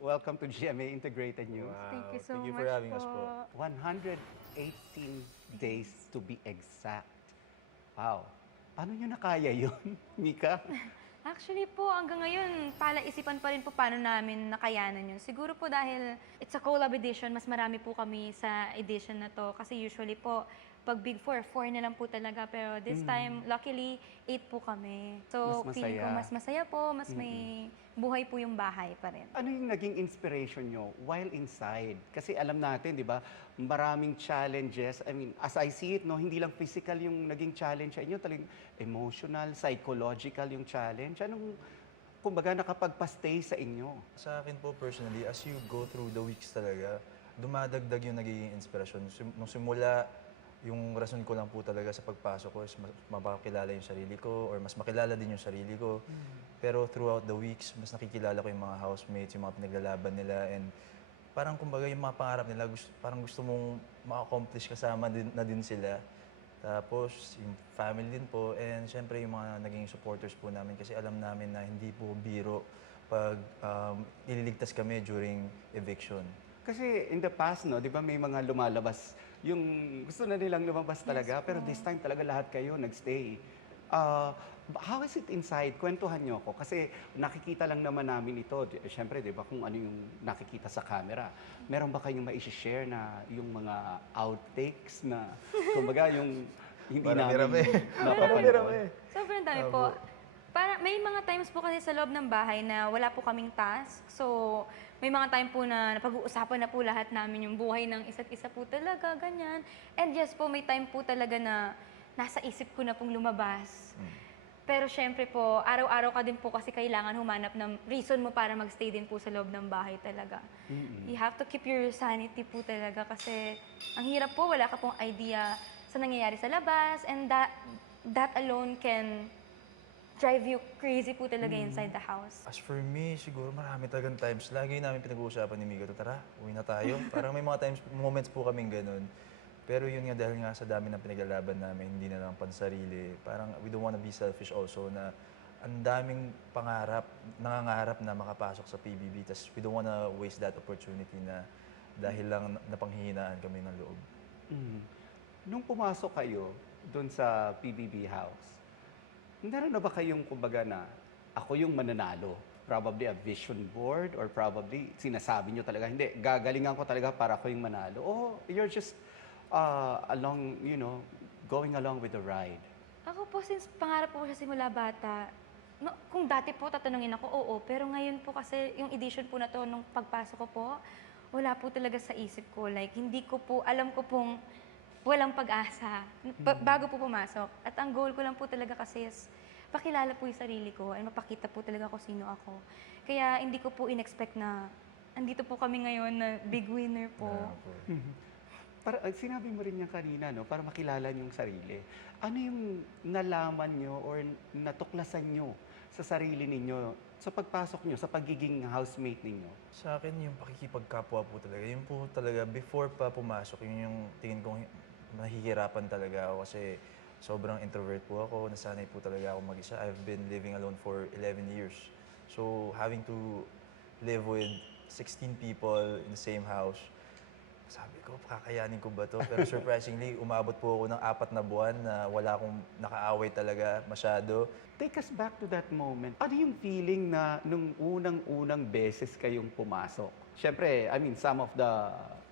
Welcome to GMA Integrated News. Thank you so Thank you much for having po. us po. 118 days to be exact. Wow. Paano nyo nakaya yun, Mika? Actually po, hanggang ngayon, palaisipan pa rin po paano namin nakayanan yun. Siguro po dahil it's a collab edition, mas marami po kami sa edition na to. Kasi usually po, pag Big Four, 4 na lang po talaga. Pero this time, luckily, 8 po kami. So, Mas feeling ko masaya. mas masaya po, mas may buhay po yung bahay pa rin. Ano yung naging inspiration nyo while inside? Kasi alam natin, di ba, maraming challenges. I mean, as I see it, no, hindi lang physical yung naging challenge sa inyo, talagang emotional, psychological yung challenge. Anong, kumbaga, nakapagpa-stay sa inyo? Sa akin po personally, as you go through the weeks talaga, dumadagdag yung nagiging inspirasyon. Nung simula, yung rason ko lang po talaga sa pagpasok ko is mapakilala yung sarili ko or mas makilala din yung sarili ko. Pero throughout the weeks, mas nakikilala ko yung mga housemates, yung mga pinaglalaban nila, and parang kumbaga yung mga pangarap nila, parang gusto mong ma-accomplish kasama na din sila. Tapos yung family din po, and syempre yung mga naging supporters po namin kasi alam namin na hindi po biro pag ililigtas kami during eviction. Kasi in the past, no, di ba may mga lumalabas, yung gusto na nilang lumabas talaga, pero this time talaga lahat kayo nagstay. How is it inside? Kwentuhan niyo ako. Kasi nakikita lang naman namin ito. Siyempre, di ba, kung ano yung nakikita sa camera. Meron ba kayong ma-share na yung mga outtakes na, kumbaga, yung hindi Marami-rami. namin Marami-rami. napapanood? Sobrang dami po. Para, may mga times po kasi sa loob ng bahay na wala po kaming task. So, may mga time po na napag-uusapan na po lahat namin yung buhay ng isa't isa po talaga, ganyan. And yes po, may time po talaga na nasa isip ko na pong lumabas. Pero syempre po, araw-araw ka din po kasi kailangan humanap ng reason mo para magstay din po sa loob ng bahay talaga. You have to keep your sanity po talaga kasi ang hirap po, wala ka pong idea sa nangyayari sa labas, and that alone can drive you crazy po talaga inside the house. As for me, siguro marami talagang times. Lagi namin pinag-uusapan ni Mika, tara, uwi na tayo. Parang may mga moments po kaming ganun. Pero yun nga, dahil nga sa dami ng pinaglalaban namin, hindi na lang pansarili. Parang we don't wanna be selfish also na ang daming pangarap, nangangarap na makapasok sa PBB. Tas we don't wanna waste that opportunity na dahil lang napanghihinaan kami ng loob. Nung pumasok kayo doon sa PBB house, meron na ba kayong kumbaga na ako yung mananalo? Probably a vision board or probably sinasabi nyo talaga, hindi, gagalingan ko talaga para ako yung manalo. O you're just along, you know, going along with the ride. Ako po, since pangarap po siya simula bata, no, kung dati po tatanungin ako, oo. Pero ngayon po kasi, yung edition po na to, nung pagpasok ko po, wala po talaga sa isip ko. Like, hindi ko po, alam ko pong walang pag-asa bago po pumasok. At ang goal ko lang po talaga kasi is pakilala po yung sarili ko and mapakita po talaga ko sino ako. Kaya hindi ko po in-expect na andito po kami ngayon na big winner po. Para, sinabi mo rin niya kanina, no, para makilala niyo yung sarili. Ano yung nalaman niyo or natuklasan niyo sa sarili ninyo sa pagpasok niyo, sa pagiging housemate ninyo? Sa akin, yung pakikipagkapwa po talaga. Yun po talaga, before pa pumasok, yun yung tingin kong nahihirapan talaga ako kasi sobrang introvert po ako. Nasanay po talaga ako mag-isa. I've been living alone for 11 years. So, having to live with 16 people in the same house, sabi ko, kakayanin ko ba to? Pero surprisingly, umabot po ako ng 4 na buwan na wala akong nakaaway talaga masyado. Take us back to that moment. Ano yung feeling na nung unang-unang beses kayong pumasok? Siyempre, I mean, some of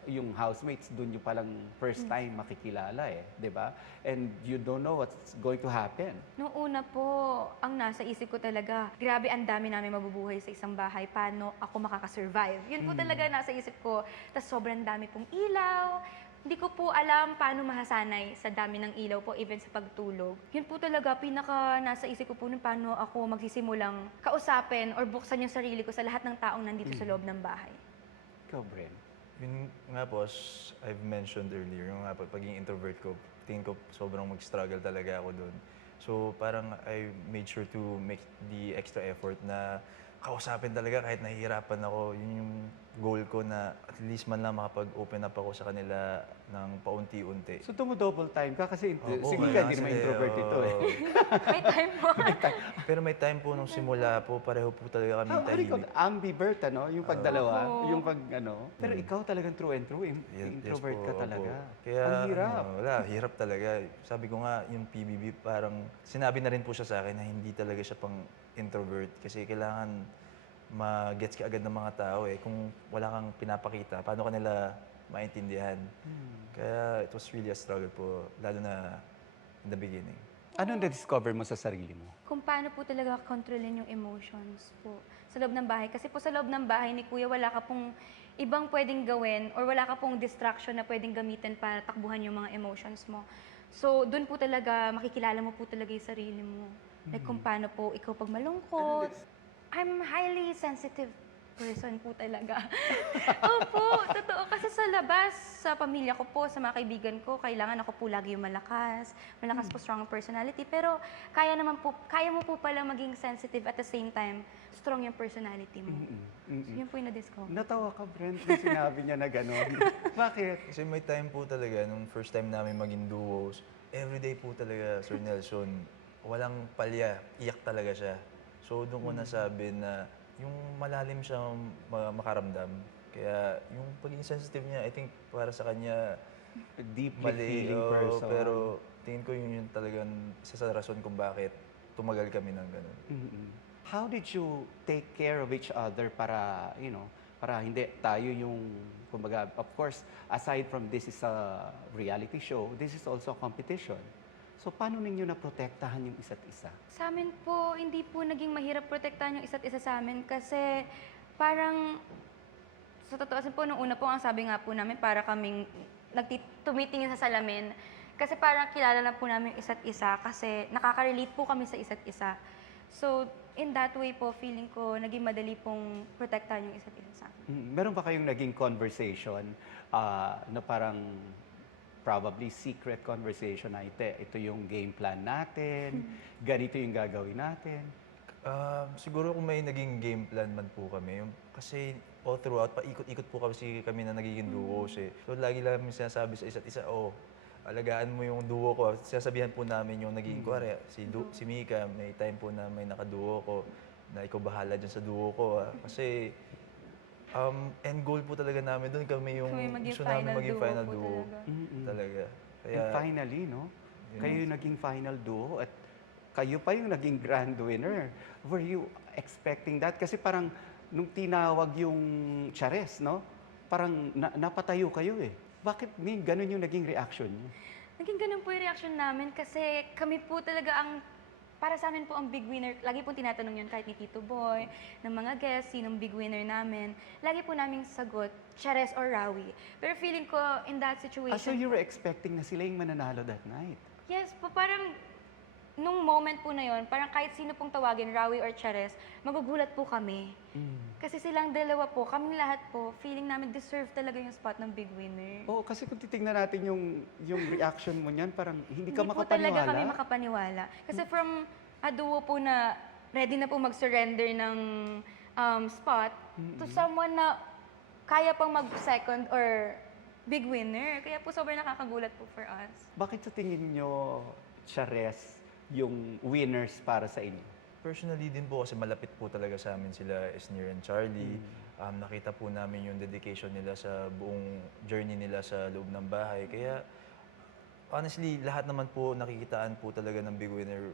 yung housemates, dun yung palang first time makikilala eh, di ba? And you don't know what's going to happen. Noong una po, ang nasa isip ko talaga, grabe ang dami namin mabubuhay sa isang bahay, paano ako makakasurvive? Yun po talaga nasa isip ko. Tapos sobrang dami pong ilaw. Hindi ko po alam paano mahasanay sa dami ng ilaw po, even sa pagtulog. Yun po talaga, pinaka nasa isip ko po nung paano ako magsisimulang kausapin or buksan yung sarili ko sa lahat ng taong nandito sa loob ng bahay. Ikaw, Bren. Yun nga po, as I've mentioned earlier, yung nga po, pagiging introvert ko, tingin ko sobrang mag-struggle talaga ako doon. So parang I made sure to make the extra effort na kausapin talaga kahit nahihirapan ako. Yun yung goal ko na at least man lang makapag-open up ako sa kanila ng paunti-unti. So double time ka kasi Opo, si Mika kailangan hindi naman sila, introvert ito eh. oo. May time po. Pero may time po nung simula po, pareho po talaga kami Ano ko, tahimik. ambivert ano, yung pagdalawa, Opo. yung pag ano. Pero ikaw talagang true and true, introvert Yes ka po, talaga. opo. Kaya Ang hirap. wala, hirap talaga. Sabi ko nga, yung PBB parang sinabi na rin po siya sa akin na hindi talaga siya pang introvert kasi kailangan ma-gets ka agad ng mga tao eh. Kung wala kang pinapakita, paano ka nila maintindihan? Kaya it was really a struggle po, lalo na in the beginning. Anong na-discover mo sa sarili mo? Kung paano po talaga kontrolin yung emotions po sa loob ng bahay. Kasi po sa loob ng bahay ni Kuya, wala ka pong ibang pwedeng gawin or wala ka pong distraction na pwedeng gamitin para takbuhan yung mga emotions mo. So, doon po talaga, makikilala mo po talaga yung sarili mo. Like kung paano po ikaw pag malungkot. I'm highly sensitive person po talaga. Opo, totoo. Kasi sa labas, sa pamilya ko po, sa mga kaibigan ko, kailangan ako po lagi yung malakas. Malakas po, strong personality. Pero kaya mo po pala maging sensitive at the same time, strong yung personality mo. So, yun po yung na-discover. Natawa ka, Brent, nung sinabi niya na gano'n. Bakit? Kasi may time po talaga, nung first time namin maging duos, everyday po talaga, Sir Nelson, walang palya, iyak talaga siya. So doon ko nasabi na yung malalim siyang makaramdam. Kaya yung pagiging sensitive niya, I think para sa kanya, Deeply mali. feeling Oo, person. pero tingin ko yun yung talagang isa sa rason kung bakit tumagal kami ng ganun. How did you take care of each other para, para hindi tayo yung, kumbaga, of course, aside from this is a reality show, this is also a competition. So, paano ninyo naprotektahan yung isa't isa? Sa amin po, hindi po naging mahirap protektahan yung isa't isa sa amin kasi parang, sa totoo po, nung una po, ang sabi nga po namin, para kaming tumitingin sa salamin. Kasi parang kilala na po namin yung isa't isa kasi nakaka-relate po kami sa isa't isa. So, in that way po, feeling ko, naging madali pong protektahan yung isa't isa sa amin. Meron ba kayong naging conversation na parang probably secret conversation na ito yung game plan natin, ganito yung gagawin natin? Siguro kung may naging game plan man po kami, kasi all throughout, paikot-ikot po kami na nagiging duos eh. So lagi lang namin sinasabi sa isa't isa, alagaan mo yung duo ko. Sinasabihan po namin yung naging, kuwari, si Mika, may time po na may nakaduo ko, na ikaw bahala dyan sa duo ko. Kasi end goal po talaga namin doon, kami yung Kami maging gusto namin final maging duo final po duo. talaga. Talaga. And finally, no? Yun Kayo yung naging final duo at kayo pa yung naging grand winner. Were you expecting that? Kasi parang nung tinawag yung Chares, no? Parang napatayo kayo eh. Bakit ganun yung naging reaction niyo? Naging ganun po yung reaction namin kasi kami po talaga para sa amin po ang big winner. Lagi po tinatanong yun kahit ni Tito Boy, ng mga guests, sinong big winner namin. Lagi po naming sagot, Chares or Rawi. Pero feeling ko, in that situation... So you were expecting na sila yung mananalo that night? Yes po, parang nung moment po na yon, parang kahit sino pong tawagin, Rawi or Chares, magugulat po kami. Kasi silang dalawa po, kaming lahat po, feeling namin deserve talaga yung spot ng big winner. Oo, kasi kung titingnan natin yung reaction mo niyan, parang hindi ka Hindi po makapaniwala. talaga kami makapaniwala. Kasi from a duo po na ready na po mag-surrender ng spot to someone na kaya pang mag-second or big winner. Kaya po sobrang nakakagulat po for us. Bakit sa tingin nyo, Chares, yung winners para sa inyo? Personally din po kasi malapit po talaga sa amin sila Esnir and Charlie. Nakita po namin yung dedication nila sa buong journey nila sa loob ng bahay. Kaya honestly, lahat naman po nakikitaan po talaga ng big winner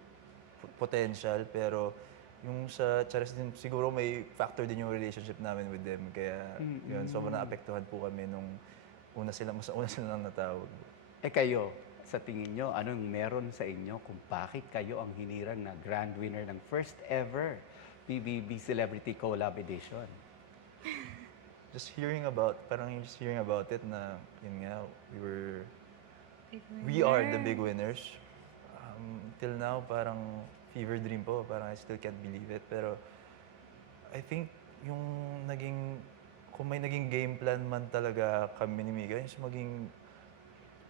potential. Pero yung sa Charis din, siguro may factor din yung relationship namin with them. Kaya yun, sobrang naapektuhan po kami nung mas una sila nang natawag. Kayo, sa tingin nyo, anong meron sa inyo kung bakit kayo ang hinirang na grand winner ng first ever PBB Celebrity Collab Edition? Just hearing about it na, yun nga, we are the big winners. Till now, parang fever dream po, parang I still can't believe it. Pero I think yung kung may naging game plan man talaga kami ni Mika, yung maging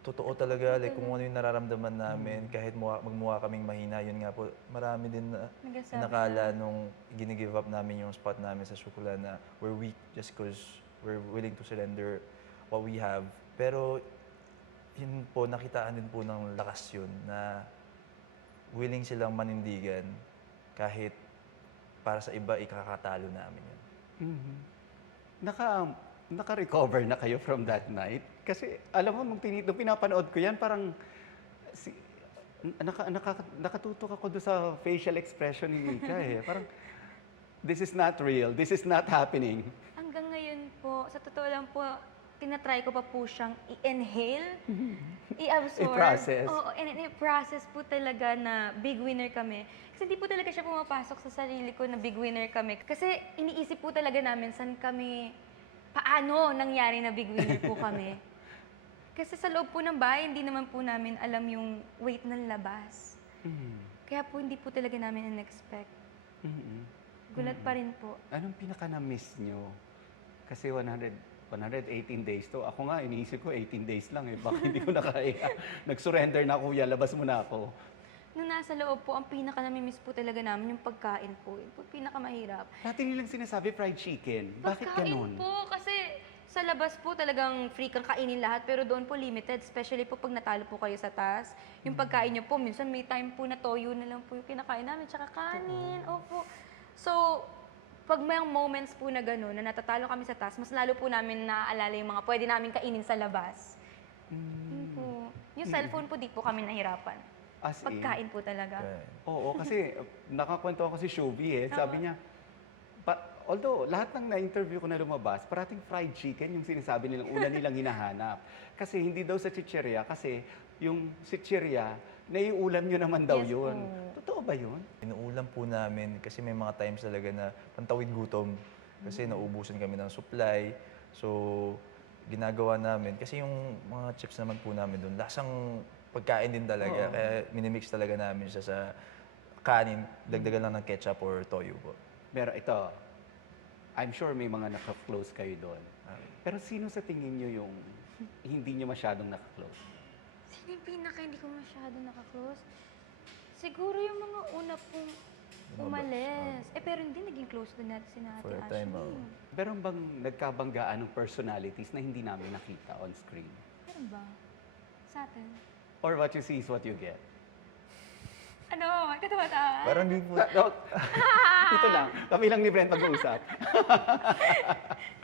totoo talaga, like kung ano yung nararamdaman namin, kahit magmukha kaming mahina, yun nga po, marami din na Nagsasabi nakala nung ginigive up namin yung spot namin sa Shukula na we're weak just because we're willing to surrender what we have. Pero yun po, nakitaan din po ng lakas yun na willing silang manindigan kahit para sa iba, ikakatalo namin yun. Mhm. Naka-recover na kayo from that night? Kasi alam mo, nung pinapanood ko yan, parang si, nakatutok ako doon sa facial expression ni Mika eh. Parang, this is not real, this is not happening. Hanggang ngayon po, sa totoo lang po, tinatry ko pa po siyang i-inhale, i-absorb. I-process. Oo, and i-process po talaga na big winner kami. Kasi hindi po talaga siya pumapasok sa sarili ko na big winner kami. Kasi iniisip po talaga namin paano nangyari na big winner po kami. Kasi sa loob po ng bahay, hindi naman po namin alam yung weight ng labas. Mhm. Kaya po hindi po talaga namin in-expect. Mhm. Gulat pa rin po. Anong pinaka na-miss nyo? Kasi 118 days to. Ako nga, iniisip ko 18 days lang eh. Baka hindi ko na kaya. Nag-surrender na, kuya. Labas mo na ako. Nung nasa loob po, ang pinaka namimiss po talaga namin yung pagkain po. Yun po pinaka mahirap. Dati nilang sinasabi fried chicken. Bakit Pagkain ganun? po, kasi sa labas po talagang free kang kainin lahat, pero doon po limited. Especially po pag natalo po kayo sa taas. Yung pagkain nyo po, minsan may time po na toyo na lang po yung kinakain namin, tsaka kanin. Opo. So, pag may moments po na gano'n, na natatalo kami sa taas, mas lalo po namin naaalala yung mga pwede namin kainin sa labas. Yun po. Yung cellphone po, di po kami nahirapan. As in? Pagkain po talaga. Kaya, Oo, kasi nakakwento ako si Shubi eh. Sabi niya, although lahat ng na-interview ko na lumabas, parating fried chicken yung sinasabi nilang una nilang hinahanap. Kasi hindi daw sa chicherya, kasi yung chicherya, naiulam nyo naman daw Yes yun. po. Totoo ba yun? inuulam po namin kasi may mga times talaga na pantawid gutom. Kasi nauubusan kami ng supply. So, ginagawa namin. Kasi yung mga chips naman po namin doon, lasang pagkain din talaga. Oo. Kaya minimix talaga namin siya sa kanin. Dagdagan lang ng ketchup or toyo po. Pero ito, I'm sure may mga naka-close kayo doon. Pero sino sa tingin nyo yung hindi nyo masyadong naka-close? Sino yung pinaka hindi ko masyado nakaklose? Siguro yung mga una pong umalis. Pero hindi naging close din natin si Ate For a Ashley. time, oo. Meron bang nagkabanggaan ng personalities na hindi namin nakita on screen? Meron ba? Sa atin? Or what you see is what you get? Ano? Katawa ta? Parang di po, Ito lang, kami lang ni Brent mag-uusap.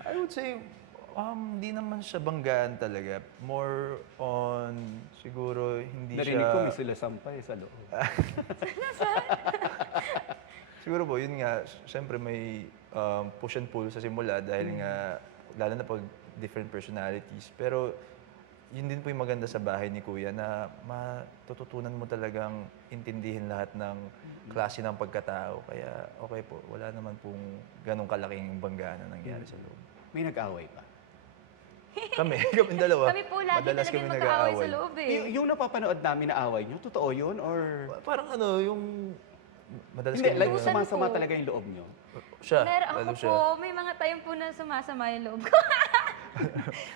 I would say, di naman siya banggaan talaga. More on, siguro, hindi Narinig siya... ko may sila sampay sa loob. Siguro po, yun nga, siyempre may push and pull sa simula dahil nga, lalo na pag different personalities. Pero yun din po yung maganda sa bahay ni Kuya na matututunan mo talagang intindihin lahat ng klase ng pagkatao. Kaya okay po, wala naman pong ganong kalaking banggaan na nangyari sa loob. May nag-away pa. Kami dalawa. Kami po lagi madalas talaga kami mag-aaway sa nag-aaway. loob eh. Yung napapanood namin na away nyo, totoo yun? Or Parang ano, yung madalas hindi, kami like Minsan sumasama po. talaga yung loob nyo? siya, Meron lalo ako siya. po, may mga time po na sumasama yung loob ko.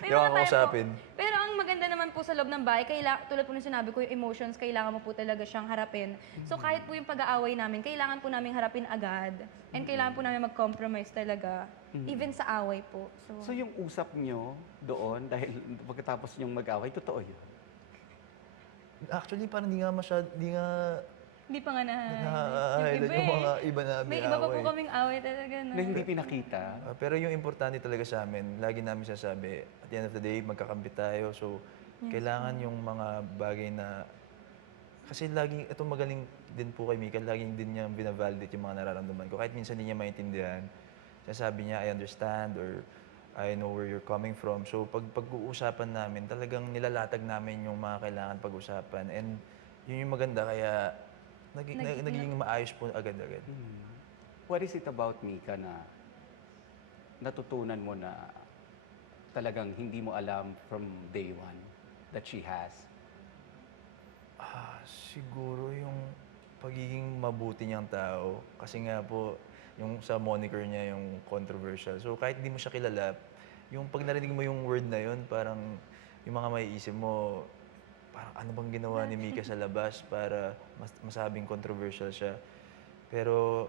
May Yung mga time kakausapin. po. Pero ang maganda naman po sa loob ng bahay, tulad po ng sinabi ko, yung emotions, kailangan mo po talaga siyang harapin. So kahit po yung pag-aaway namin, kailangan po namin harapin agad. And kailangan po namin mag-compromise talaga. Even sa away po. So yung usap nyo doon, dahil pagkatapos nyong mag-away, totoo yun? Actually, parang di nga Hindi pa nga na highlight yung mga iba namin May iba pa po away. kaming away talaga. No? Na hindi pinakita? Pero yung importante talaga sa amin, lagi namin sasabi, at the end of the day, magkakampi tayo. So, kailangan yung mga bagay na... Kasi laging, ito magaling din po kay Mika, laging din niya binavalidate yung mga nararamdaman ko. Kahit minsan hindi niya maintindihan, sinasabi niya, I understand, or I know where you're coming from. So, pag-uusapan namin, talagang nilalatag namin yung mga kailangan pag-usapan. And yun yung maganda, kaya nagiging maayos po agad-agad. What is it about Mika na natutunan mo na talagang hindi mo alam from day one that she has? Siguro yung pagiging mabuti niyang tao. Kasi nga po, yung sa moniker niya, yung controversial. So kahit di mo siya kilala, yung pag narinig mo yung word na yun, parang yung mga maiisip mo, parang ano bang ginawa ni Mika sa labas para masabing controversial siya. Pero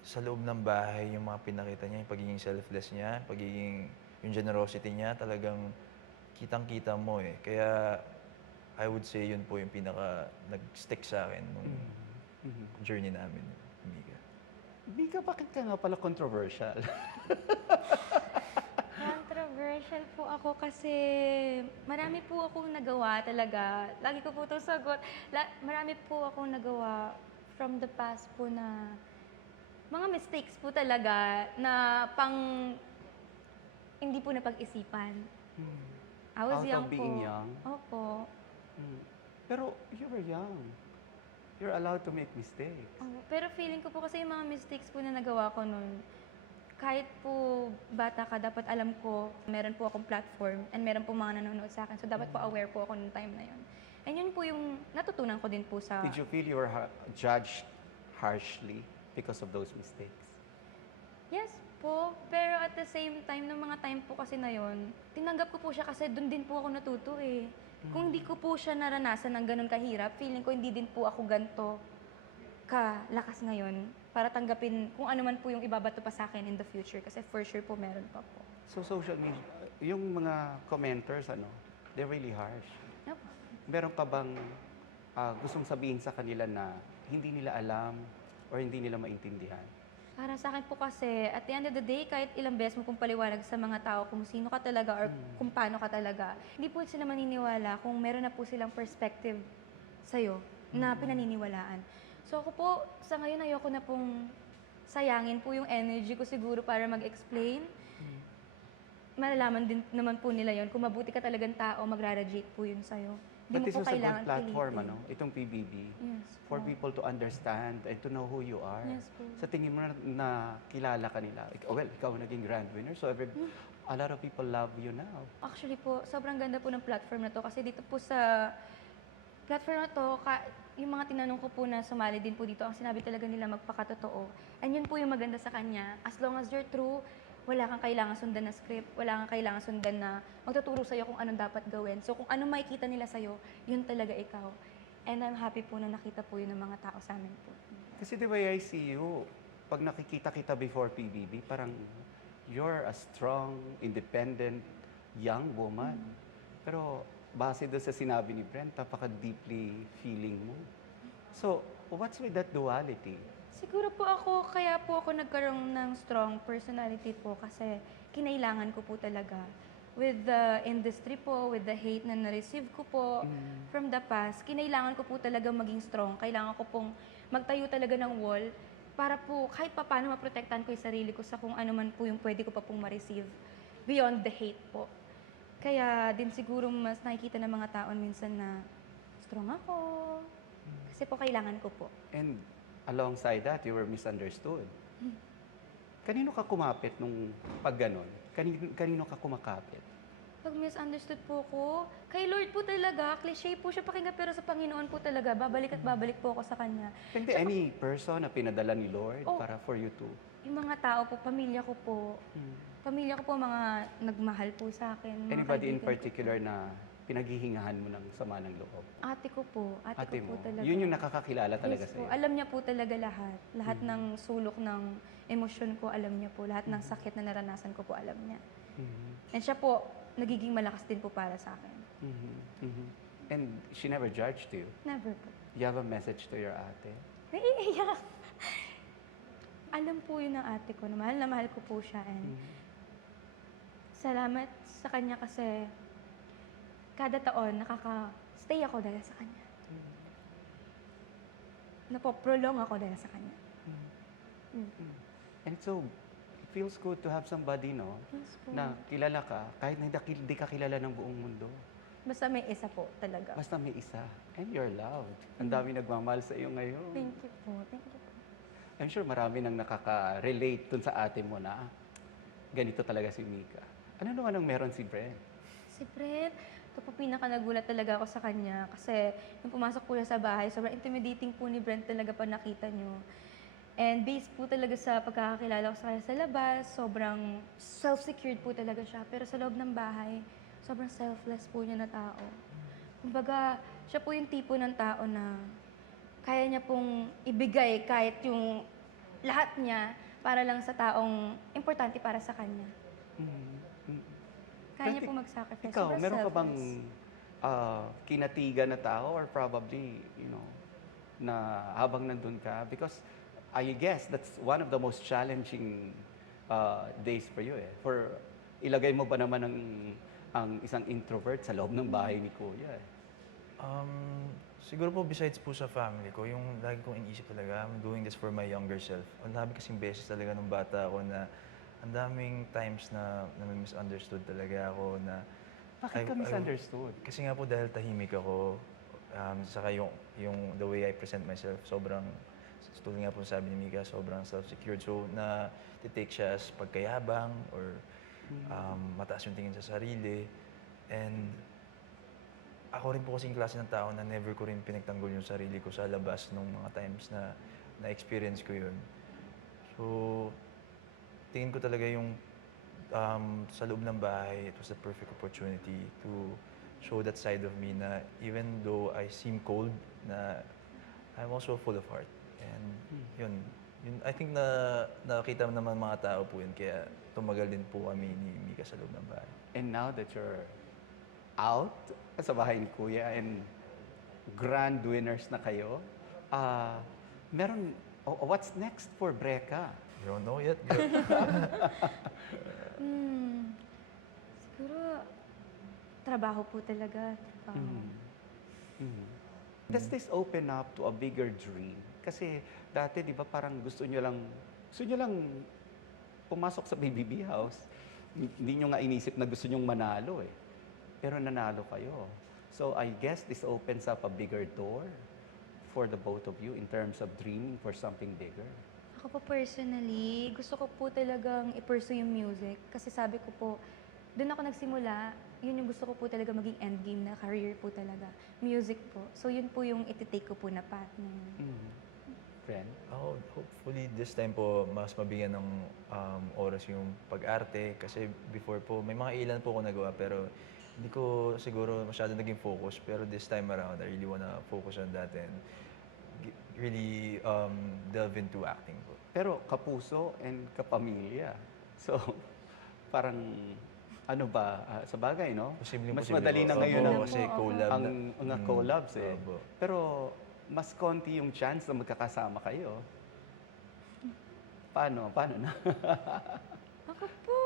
sa loob ng bahay, yung mga pinakita niya, yung pagiging selfless niya, yung generosity niya, talagang kitang-kita mo eh. Kaya I would say yun po yung pinaka nag-stick sa akin nung journey namin, Mika. Mika, bakit ka nga pala controversial? Controversial po ako kasi marami po akong nagawa talaga. Lagi ko po itong sagot. Marami po akong nagawa from the past po na mga mistakes po talaga na hindi po napag-isipan. I was Out of young being po. young? Opo. Pero you were young. You're allowed to make mistakes. Opo. Pero feeling ko po kasi yung mga mistakes po na nagawa ko noon, kahit po bata ka, dapat alam ko, meron po akong platform and meron po mga nanonood sa akin. So dapat po aware po ako nung time na yun. And yun po yung natutunan ko din po sa... Did you feel you were judged harshly because of those mistakes? Yes po, pero at the same time, nung mga time po kasi na yun, tinanggap ko po siya kasi doon din po ako natuto eh. Kung hindi ko po siya naranasan ng ganun kahirap, feeling ko hindi din po ako ganito kalakas ngayon para tanggapin kung ano man po yung ibabato pa sa akin in the future kasi for sure po meron pa po. So social media, yung mga commenters, they're really harsh. Opo. Meron ka bang gustong sabihin sa kanila na hindi nila alam or hindi nila maintindihan? Para sa akin po kasi, at the end of the day, kahit ilang beses mo pong paliwanag sa mga tao kung sino ka talaga or kung paano ka talaga, hindi po sila maniniwala kung meron na po silang perspective sa'yo na pinaniniwalaan. So ako po, sa ngayon ayoko na pong sayangin po yung energy ko siguro para mag-explain. Malalaman din naman po nila yon kung mabuti ka talagang tao, magra-radiate po yun sa'yo. But Hindi this mo po was a good kailangan platform, pilitin. itong PBB, Yes for po. people to understand and to know who you are. Yes po. Sa tingin mo na kilala ka nila. Well, ikaw naging grand winner, so a lot of people love you now. Actually po, sobrang ganda po ng platform na to kasi dito po sa platform na to, yung mga tinanong ko po na sumali din po dito, ang sinabi talaga nila magpakatotoo. And yun po yung maganda sa kanya. As long as you're true, wala kang kailangan sundan na script, wala kang kailangan sundan na magtuturo sa'yo kung anong dapat gawin. So kung anong makikita nila sa'yo, yun talaga ikaw. And I'm happy po na nakita po yun ng mga tao sa amin po. Kasi the way I see you, pag nakikita kita before PBB, parang you're a strong, independent, young woman. Pero base doon sa sinabi ni Brent, napaka-deeply feeling mo. So, what's with that duality? Siguro po ako, kaya po ako nagkaroon ng strong personality po kasi kinailangan ko po talaga. With the industry po, with the hate na na-receive ko po from the past, kinailangan ko po talaga maging strong. Kailangan ko pong magtayo talaga ng wall para po kahit pa paano maprotektahan ko yung sarili ko sa kung ano man po yung pwede ko pa pong ma-receive beyond the hate po. Kaya din siguro mas nakikita ng mga tao minsan na strong ako. Kasi po kailangan ko po. And alongside that, you were misunderstood. Kanino ka kumapit nung pag ganon? Kanino ka kumakapit? Pag misunderstood po ko, kay Lord po talaga, cliche po siya pakinggan, pero sa Panginoon po talaga, babalik at babalik po ako sa Kanya. Hindi, any person na pinadala ni Lord Oh. para for you to... Yung mga tao po, pamilya ko po, mga nagmahal po sa akin. Mga Anybody in kaibigan ko. particular na pinaghihingahan mo ng sama ng loob? Ate ko po, ate Ate ko po mo. talaga. Yun yung nakakakilala talaga Yes sa'yo. po, alam niya po talaga lahat. Lahat ng sulok ng emosyon ko, alam niya po. Lahat ng sakit na naranasan ko po, alam niya. And siya po, nagiging malakas din po para sa akin. And she never judged you. Never po. You have a message to your ate? Naiiyak. Alam po yun ng ate ko na mahal ko po siya. And salamat sa kanya kasi kada taon nakaka-stay ako dahil sa kanya. Napoprolong ako dahil sa kanya. And so, it feels good to have somebody, no? Yes po. Na kilala ka, kahit na hindi ka kilala ng buong mundo. Basta may isa po talaga. Basta may isa. And you're loved. Ang dami nagmamahal sa iyo ngayon. Thank you po. Thank you po. I'm sure marami nang nakaka-relate dun sa ate mo na ganito talaga si Mika. Ano naman ang meron si Brent? Si Brent, ito po pinaka-nagulat talaga ako sa kanya. Kasi nung pumasok po siya sa bahay, sobrang intimidating po ni Brent talaga pa nakita niyo. And based po talaga sa pagkakakilala ko sa kanya sa labas, sobrang self-secured po talaga siya. Pero sa loob ng bahay, sobrang selfless po niya na tao. Kumbaga, siya po yung tipo ng tao na kaya niya pong ibigay kahit yung lahat niya para lang sa taong importante para sa kanya. Kaya niya po mag-sacrifice. Ikaw, Sobrang meron ka bang selfless. kinatigan na tao or probably, na habang nandun ka? Because I guess that's one of the most challenging days for you eh. For ilagay mo ba naman ang isang introvert sa loob ng bahay ni Kuya eh. Siguro po besides po sa family ko, yung lagi kong iniisip talaga, I'm doing this for my younger self. Ang dami kasing beses talaga nung bata ako na ang daming times na misunderstood talaga ako na Bakit ka misunderstood? kasi nga po dahil tahimik ako, saka yung the way I present myself, sobrang, tulad nga po sabi ni Mika, sobrang self-secured. So, na-take siya as pagkayabang or mataas yung tingin sa sarili. And ako rin po kasing klase ng tao na never ko rin pinagtanggol yung sarili ko sa labas nung mga times na na-experience ko yun. So, tingin ko talaga yung sa loob ng bahay, it was the perfect opportunity to show that side of me na even though I seem cold, na I'm also full of heart. And yun I think na nakita naman mga tao po yun, kaya tumagal din po kami ni Mika sa loob ng bahay. And now that you're out sa bahay ni Kuya and grand winners na kayo, what's next for Breka? You don't know yet, girl. Siguro, trabaho po talaga. Does this open up to a bigger dream? Kasi dati, di ba, parang gusto nyo lang pumasok sa BBB House. Hindi nyo nga inisip na gusto nyong manalo eh. Pero nanalo kayo. So I guess this opens up a bigger door for the both of you in terms of dreaming for something bigger. Ako po personally, gusto ko po talagang i-pursue yung music. Kasi sabi ko po, doon ako nagsimula, yun yung gusto ko po talaga maging endgame na career po talaga. Music po. So yun po yung iti-take ko po na path. Friend? Ako, hopefully this time po mas mabigyan ng oras yung pag-arte. Kasi before po, may mga ilan po ako nagawa pero hindi ko siguro masyado naging focus. Pero this time around, I really wanna focus on that and really delve into acting po. Pero kapuso and kapamilya. So, parang ano ba, sa bagay, no? Mas madali na ngayon ang kasi collab ang mga collabs eh. Opo. Pero mas konti yung chance na magkakasama kayo. Paano na? Ako po,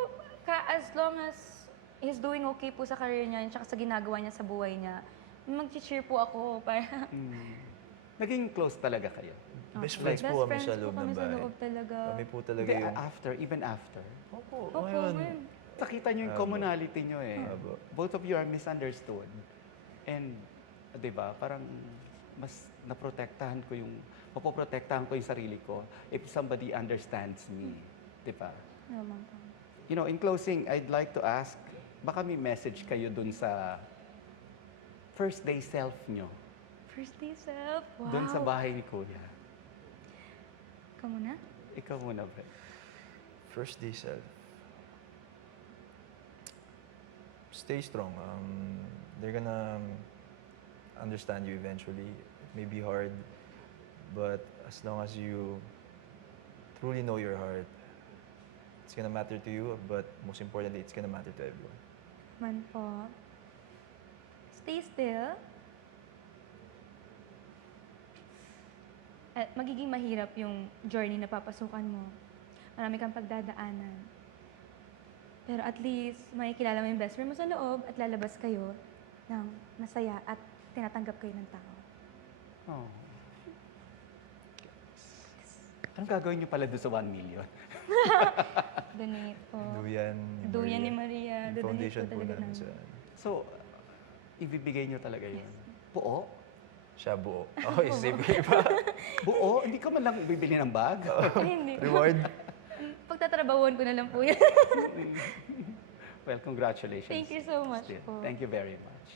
as long as he's doing okay po sa career niya, tsaka sa ginagawa niya sa buhay niya, mag-cheer po ako para... Naging close talaga kayo. Best friends po kami sa loob ng sa bahay. loob talaga. Kami po talaga Hindi, yung... even after. Opo, Opo, ngayon. ngayon. Nakita nyo yung commonality nyo eh. Abo. Both of you are misunderstood. And, di ba, parang mas mapoprotektahan ko yung sarili ko if somebody understands me. Di ba? Naman po. You know, in closing, I'd like to ask, baka may message kayo dun sa first day self nyo. First day self, wow. Dun sa bahay ni Kuya. Ikaw muna? Ikaw muna, Brett. First day self. Stay strong. They're gonna understand you eventually. It may be hard, but as long as you truly know your heart, it's gonna matter to you, but most importantly, it's gonna matter to everyone. Man po. Stay still. At magiging mahirap yung journey na papasukan mo. Marami kang pagdadaanan. Pero at least, makikilala mo yung best friend mo sa loob at lalabas kayo ng masaya at tinatanggap kayo ng tao. Oh. Anong gagawin niyo pala doon sa 1 million? Donate po. Duyan ni Maria. Yung Donate foundation po talaga namin namin. sa... So, ibibigay niyo talaga yun? Buo? Siya buo. Okay, save kayo pa. Buo? Hindi ka man lang bibili ng bag? Ay, hindi. Reward. Pagtatrabahuan ko na lang po yan. Well, congratulations. Thank you so much Still. po. Thank you very much.